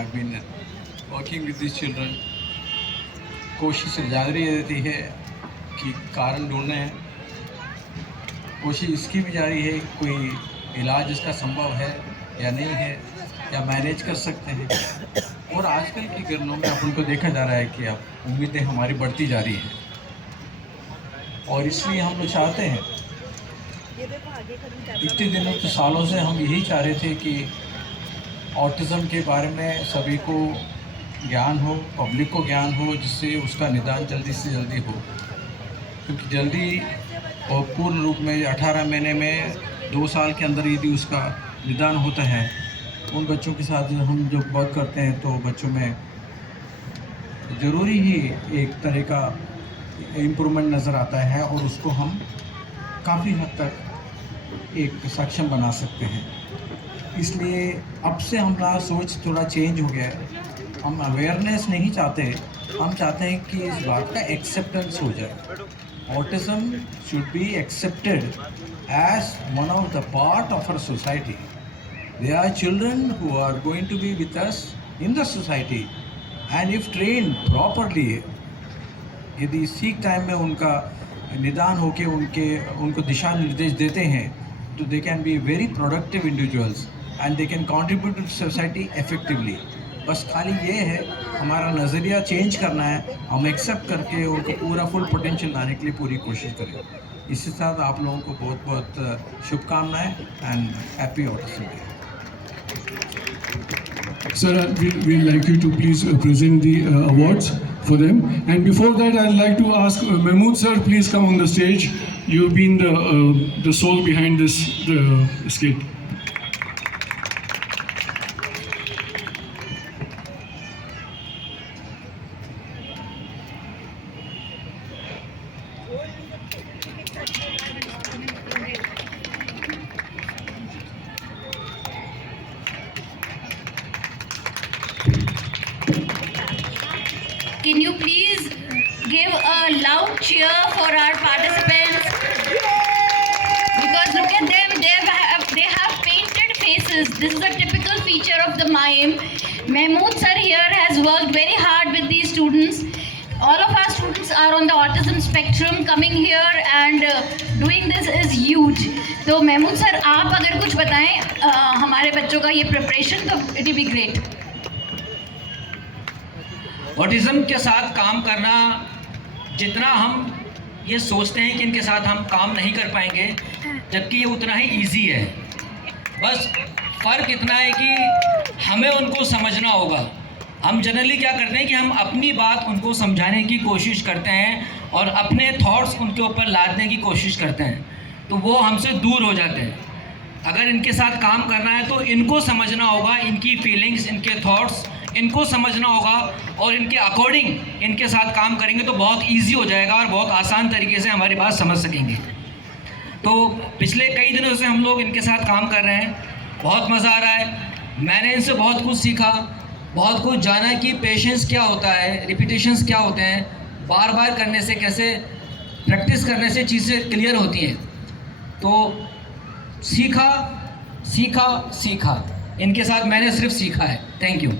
have been working with these children. कोशिश जारी रहती है कि कारण ढूंढने हैं, कोशिश इसकी भी जारी है कोई इलाज इसका संभव है या नहीं है या मैनेज कर सकते हैं। और आजकल की गिरनों में अपन को देखा जा रहा है कि अब उम्मीदें हमारी बढ़ती जा रही हैं और इसलिए हम लोग चाहते हैं, इतने दिनों तो सालों से हम यही चाह रहे थे कि ऑटिज़म के बारे में सभी को ज्ञान हो, पब्लिक को ज्ञान हो, जिससे उसका निदान जल्दी से जल्दी हो। क्योंकि जल्दी और पूर्ण रूप में 18 महीने में 2 साल के अंदर यदि उसका निदान होता है, उन बच्चों के साथ हम जब वर्क करते हैं तो बच्चों में ज़रूरी ही एक तरह का इम्प्रूवमेंट नज़र आता है और उसको हम काफ़ी हद तक एक सक्षम बना सकते हैं। इसलिए अब से हमारा सोच थोड़ा चेंज हो गया है। हम अवेयरनेस नहीं चाहते, हम चाहते हैं कि इस बात का एक्सेप्टेंस हो जाए। Autism should be accepted as one of the part of our society. They are children who are going to be with us in the society, and if trained properly, यदि सीख टाइम में उनका निदान होके उनको दिशा निर्देश देते हैं तो they can be very productive individuals and they can contribute to society effectively. बस खाली ये है, हमारा नज़रिया चेंज करना है, हम एक्सेप्ट करके उनको पूरा फुल पोटेंशियल लाने के लिए पूरी कोशिश करें। इसके साथ आप लोगों को बहुत बहुत शुभकामनाएं and happy autism day. Sir, we'd like you to please present the awards for them. And before that, I'd like to ask Mahmood sir, please come on the stage. You've been the soul behind this skit. Can you please give a loud cheer for our participants? Because look at them, they have painted faces. This is a typical feature of the mime. Mahmood sir here has worked very hard with these students. All of our students are on the autism spectrum. Coming here and doing this is huge. तो Mahmood sir आप अगर कुछ बताएं हमारे बच्चों का ये preparation, तो it will be great. Autism के साथ काम करना, जितना हम ये सोचते हैं कि इनके साथ हम काम नहीं कर पाएंगे, जबकि ये उतना ही इजी है। बस फ़र्क इतना है कि हमें उनको समझना होगा। हम जनरली क्या करते हैं कि हम अपनी बात उनको समझाने की कोशिश करते हैं और अपने थॉट्स उनके ऊपर लादने की कोशिश करते हैं, तो वो हमसे दूर हो जाते हैं। अगर इनके साथ काम करना है तो इनको समझना होगा, इनकी फीलिंग्स, इनके थॉट्स इनको समझना होगा और इनके अकॉर्डिंग इनके साथ काम करेंगे तो बहुत इजी हो जाएगा और बहुत आसान तरीके से हमारी बात समझ सकेंगे। तो पिछले कई दिनों से हम लोग इनके साथ काम कर रहे हैं, बहुत मज़ा आ रहा है। मैंने इनसे बहुत कुछ सीखा, बहुत कुछ जाना कि पेशेंस क्या होता है, रिपीटेशंस क्या होते हैं, बार बार करने से कैसे, प्रैक्टिस करने से चीज़ें क्लियर होती हैं। तो सीखा सीखा सीखा, इनके साथ मैंने सिर्फ सीखा है। Thank you.